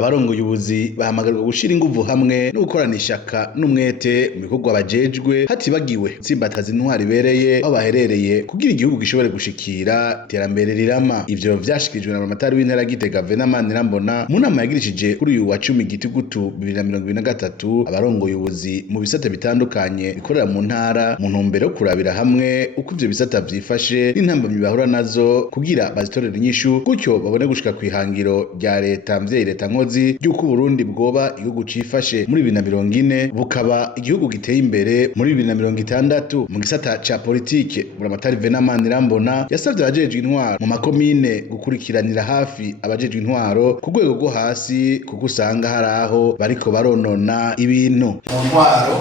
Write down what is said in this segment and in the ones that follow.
abarongoye ubuzi bahamagarirwa gushira inguvu hamwe no gukorana ishaka n'umwete mu bikorwa bajejwe hatibagiwe gutsimbataze intwaro ibereye aho baherereye kugira igihugu gishobore gushikira iterambere rirama. Ivyo vyashikirijwe na Buramatari w'intara Gitega Venant Manirambona mu nama yagirishije kuri uyu wa 10 Gitugutu 2023 abarongoye ubuzi mu bisata bitandukanye bikorera mu ntara mu ntumbero yo kurabira hamwe uko ivyo bisata vyifashe n'intambamyi bahura nazo kugira bazitorera inyishu gutyo babone gushika kwihangiro rya leta mvyeyi leta nkozi ry'uko Burundi bwoba igihugu cifashe muri 2040 bukaba igihugu giteye imbere muri 2060. Mu gisata ca politike Buramatari Venant Manirambona yasavye abajejwe intwaro mu makomine gukurikiranira hafi abajejwe intwaro ku rwego rwo hasi kuko usanga hari aho bariko baronona ibintu. Mu ntwaro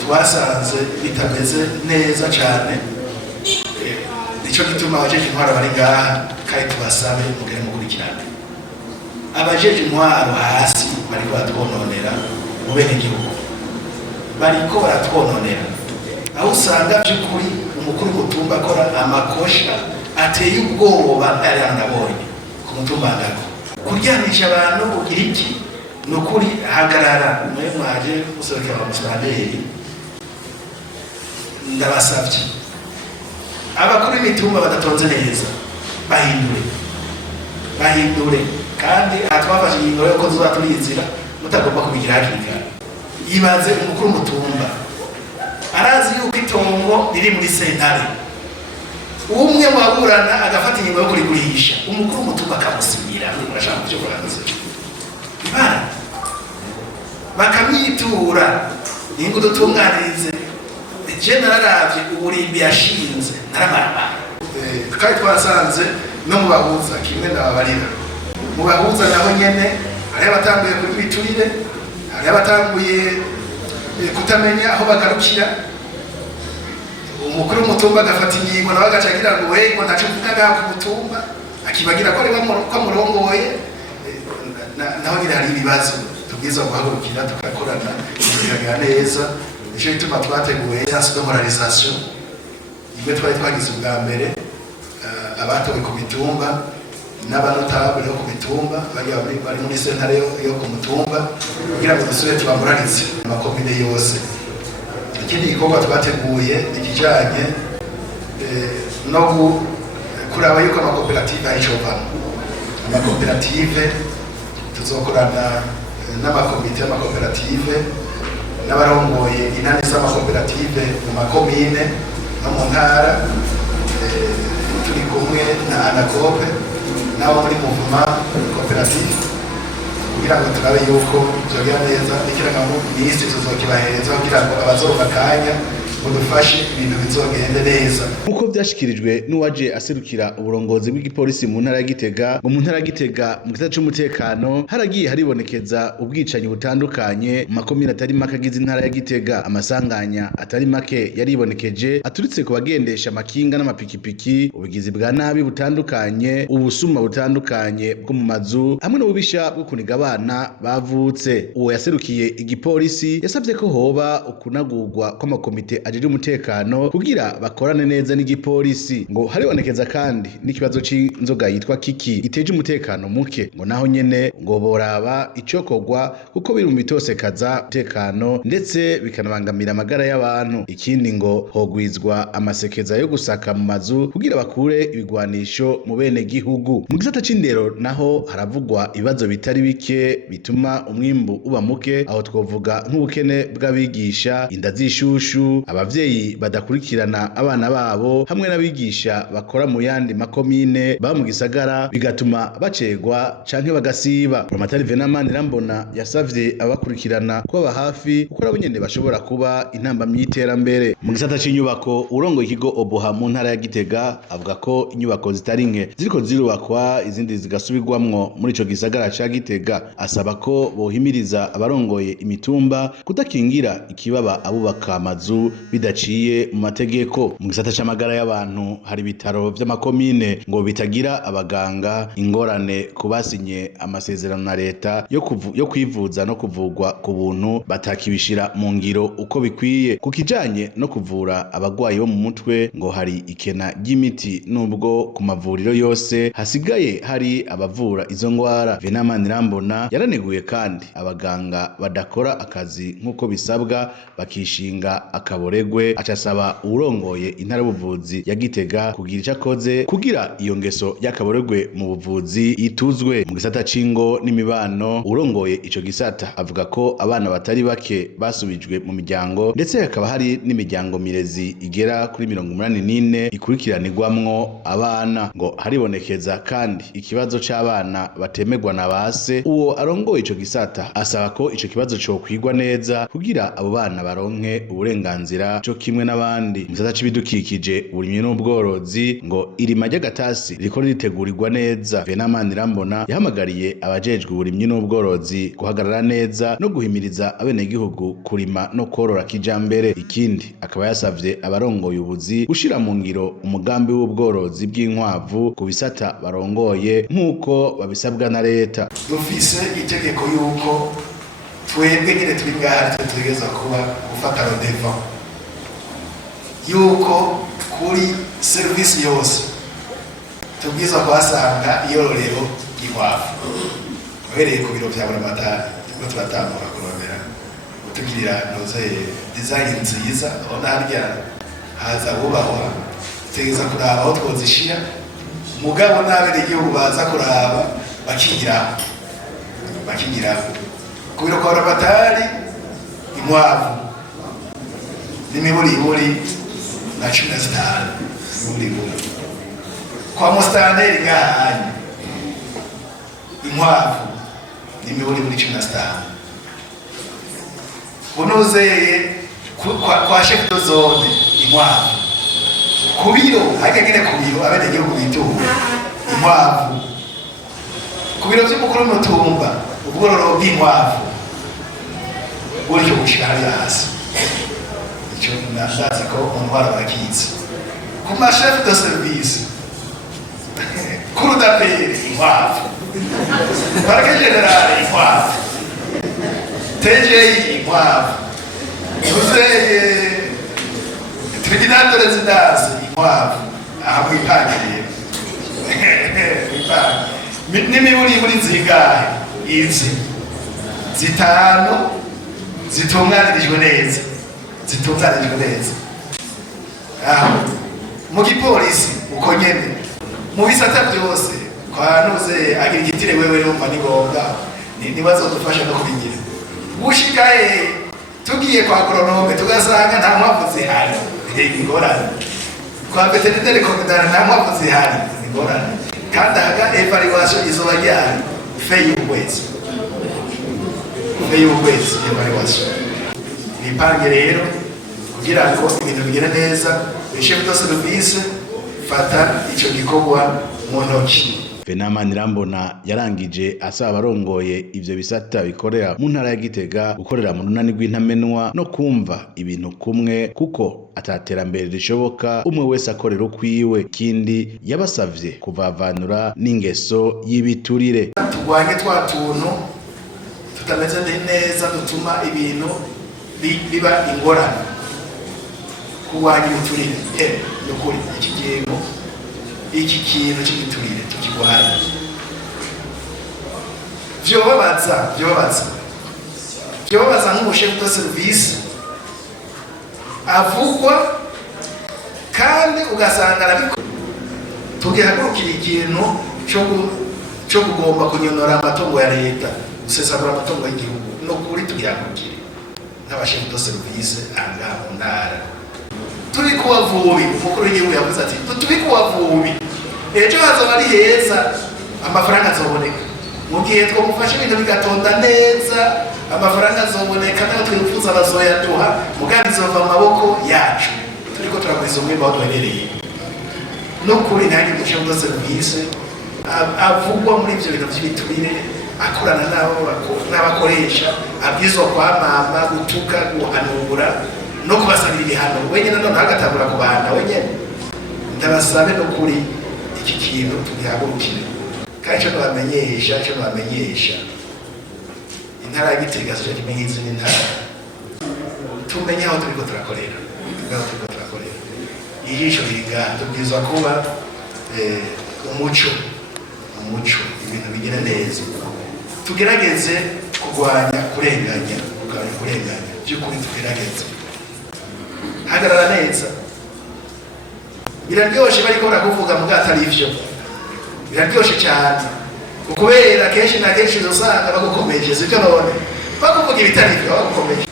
twasanze bitameze neza cane, nico gituma abajejwe intwaro bari ngaha kandi tubasabe mugere mukurikirana. Abajejwe intwaro hasi bariko baratwononera mu benegihugu, bariko baratwononera aho usanga by'ukuri umukuru w'umutumba akora amakosha ateye ubwoba nabonye ku mutumba ngako kuryanisha abantu kugira iki nukuri hagarara mwe mwaje gusohokera mu Israeli. Ndabasavye abakuru b'imitumba badatonze neza bahindure kandi atwafashe ingingo yo ko zuba turizira mutagomba kubigira hakiri kare. Ibaze umukuru w'umutumba arazi yuko itongo riri muri sentare, umwe waburana agafata ingingo yo kurigurisha, umukuru w'umutumba akamusubira urashaka cyo kurangiza ibara bakamyitura ningo dutunganirize generaravye uburimbi yashinze naramarama. Kandi twasanze no mu bahuza kimwe n'ababarira mu bahuza nabo nyene hari abatanguye kuri biturire, hari abatanguye kutamenya aho bagarukira. Umukuru w'umutumba agafata ingingo nawe agacagira ngo wego ntaco mvuga ku mutumba akibagira ko ari bamurongoye, naho nyine hari ibibazo tubwiza guhagurukira tugakorana tukagira neza. Nico gituma twateguye séance de moralisation ibyo twari twagize ubwa mbere, abatowe ku mitumba n'abanotable yo ku mitumba bari muri sentare yo ku mutumba kugira ngo dusubire tubamurarize amakomine yose. Ikindi gikorwa twateguye ikijanye no kuraba yuko amakoperative ayicovamo. Amakoperative tuzokorana n'amakomite y'amakoperative n'abarongoye inani z'amakoperative mu makomine no mu ntara, turi kumwe na anakope nabo muri mouvement coopérative kugira ngo turabe yuko byogera neza. Ikirangamo minisitiri tuzokibahereza kugira ngo abazoba kanya mudufashe ibintu bizogende neza. Nkuko vyashikirijwe n'uwaje aserukira uburongozi bw'igipolisi mu ntara ya Gitega, mu ntara ya Gitega mu gisata c'umutekano haragiye haribonekeza ubwicanyi butandukanye mu makomine atari make agize intara ya Gitega. Amasanganya atari make yaribonekeje aturitse ku bagendesha amakinga n'amapikipiki, ubugizi bwa nabi butandukanye, ubusuma butandukanye bwo mu mazu hamwe n'ububisha bwo kuniga abana bavutse. Uwo yaserukiye igipolisi yasavye ko hoba ukunagurwa kw'amakomite ajejwe umutekano kugira bakorane neza n'igipolisi. Ngo haribonekeza kandi n'ikibazo c'inzoga yitwa kiki iteje umutekano muke, ngo naho nyene ngo boraba icokorwa kuko biri mu bitosekaza umutekano ndetse bikanabangamira amagara y'abantu. Ikindi ngo hogwizwa amasekeza yo gusaka mu mazu kugira bakure ibigwanisho mu bene gihugu. Mu gisata c'indero naho haravugwa ibibazo bitari bike bituma umwimbu uba muke, aho twovuga nk'ubukene bw'abigisha, inda z'ishushu, abavyeyi badakurikirana abana babo hamwe n'abigisha bakora mu yandi makomine ba mu gisagara bigatuma bacegwa canke bagasiba. Buramatari Venant Manirambona yasavye abakurikirana kuba hafi kuko abo nyene bashobora kuba intambamyi y'iterambere. Mu gisata c'inyubako urongoye ikigo Oboha mu ntara ya Gitega avuga ko inyubako zitari nke ziriko zirubakwa izindi zigasubirwamwo muri ico gisagara ca Gitega. Asaba ko bohimiriza abarongoye imitumba kudakingira ikibaba abubaka amazu bidaciye mu mategeko. Mu gisata c'amagara y'abantu hari ibitaro vy'amakomine ngo bitagira abaganga, ingorane kubasinye amasezerano na leta yo kwivuza no kuvugwa ku buntu batakibishira mu ngiro uko bikwiye. Ku kijanye no kuvura abagwayi bo mu mutwe ngo hari ikena ry'imiti nubwo ku mavuriro yose hasigaye hari abavura izo ngwara. Venant Manirambona yaraneguye kandi abaganga badakora akazi nk'uko bisabwa bakishinga akaboregwe, acasaba uwurongoye intara y'ubuvuzi ya Gitega kugira ico akoze kugira iyo ngeso y'akaboregwe mu buvuzi ituzwe. Mu gisata c'ingo n'imibano, uwurongoye ico gisata avuga ko abana batari bake basubijwe mu miryango, ndetse hakaba hari n'imiryango mirezi igera kuri 84 ikurikiranirwamwo abana. Ngo haribonekeza kandi ikibazo c'abana batemerwa na base. Uwo arongoye ico gisata asaba ko ico kibazo cokwigwa neza kugira abo bana baronke uburenganzira co kimwe n'abandi. Mu gisata c'ibidukikije, uburimyi n'ubworozi, ngo irima ry'agatasi riko ritegurirwa neza. Venant Manirambona yahamagariye abajejwe uburimyi n'ubworozi guhagarara neza no guhimiriza abenegihugu kurima no korora kijambere. Ikindi akaba yasavye abarongoye ubuzi gushira mu ngiro umugambi w'ubworozi bw'inkwavu ku bisata barongoye nk'uko babisabwa na leta. Dufise itegeko yuko twebwe nyine turi ngaha tutegereza kuba gufata rendez-vous yuko kuri service yose tubwiza kuhasanga iyororero ry'inkwavu. Uhereye ku biro vya Buramatari turiko turatambura kurondera gutugirira design nziza, abona harya haza bubahwa tutegereza kuraba aho twozishira, mugabo n'abenegihugu baza kuraba bakigiraho ku biro kwa Buramatari. Inkwavu n'imiburiburi na 15 imiburiburi kwa Mustanteri ngahanye. Inkwavu n'imiburiburi 15 unozeye kwa chef de zone. Inkwavu ku biro hakagire ku biro abenegihugu bitura inkwavu ku biro vy'umukuru w'umutumba. Ubwororo bw'inkwavu buryo gushira hasi, ico ndazi ko untwaro bakizi ku ma chef de service kuri dapere inkwavu, parke generale inkwavu, TGI inkwavu, uzeye tribunal de residence inkwavu. Aha mwipangiriye n'imiburiburi zingahe? Izi zitanu zitunganirijwe neza, mu gipolisi uko nyene, mu bisata byose kwa nuze agira igitire wewe rumva ni ngombwa nibazo dufasha no kubigira. Gushikaye tugiye kwa agronome tugasanga nta nkwavu zihari, ingorane. Kwa veterinary commandant nta nkwavu zihari, ingorane. Kandi aga evaluation izoba ryari y'ukwezi evaluation. Nipange rero kugira ngo ibintu bigere neza. Chef de service fata ico gikorwa mu ntoki. Venant Manirambona yarangije asaba abarongoye ivyo bisata bikorera mu ntara ya Gitega gukorera mu runani rw'intamenwa no kumva ibintu kumwe kuko ataterambere rishoboka umwe wese akorera ukwiwe. Kindi yabasavye kuvavanura n'ingeso y'ibiturire. Tugwanye twa tuntu tutameze neza dutuma ibintu biba ingorane. Kugwanya ibiturire n'ukuri iki kintu cy'igiturire tukigwanya. Vyobabaza nk'umushefu de service avugwa kandi ugasanga arabikora. Tugihagurukira ikintu cyo kugomba kunyonora amatungo ya leta, gusesagura amatungo y'igihugu, no kuri tugihagurukira nk'abashefu de service anga mu ntara. Turi kubavubi, umukuru w'igihugu yavuze ati turi kubavubi, ejo hazoba ari heza, amafaranga azoboneka. Mu gihe twamufashe ibintu bigatonda neza, amafaranga azoboneka nayo twifuza bazoyaduha, mugambi zova mu maboko yacu. Turiko turakwiza umwimbo aho duherereye. No kuri ntangi mushe de service avugwa muri ivyo bintu by'ibiturire, akorana n'abakoresha, abwizwa kwamama, gutuka, guhanura no kubasabira ibihano wenyine none hagatabura ku bana wenyine ndabasabe no kuri iki kintu tugihagurukire kandi cyo bamenyesha intara ya Gitega cyo kimenye izindi ntara tumenye aho turiko turakorera ijisho riga tubwirizwa kuba umuco ibintu bigenda neza tugerageze kurwanya kurenganya by'ukuri tugerageze hagarara neza biraryoshe bariko barakuvuga mu atari ivyo biraryoshe cyane ukubera kenshi na kenshi uzosanga bagukomeje sibyo none bakuvuga ibitari ivyo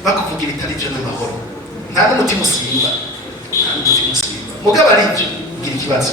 bakuvuga ibitari ivyo n'amahoro nta n'umutima usimba mugabo ari ivyo ugira ikibazo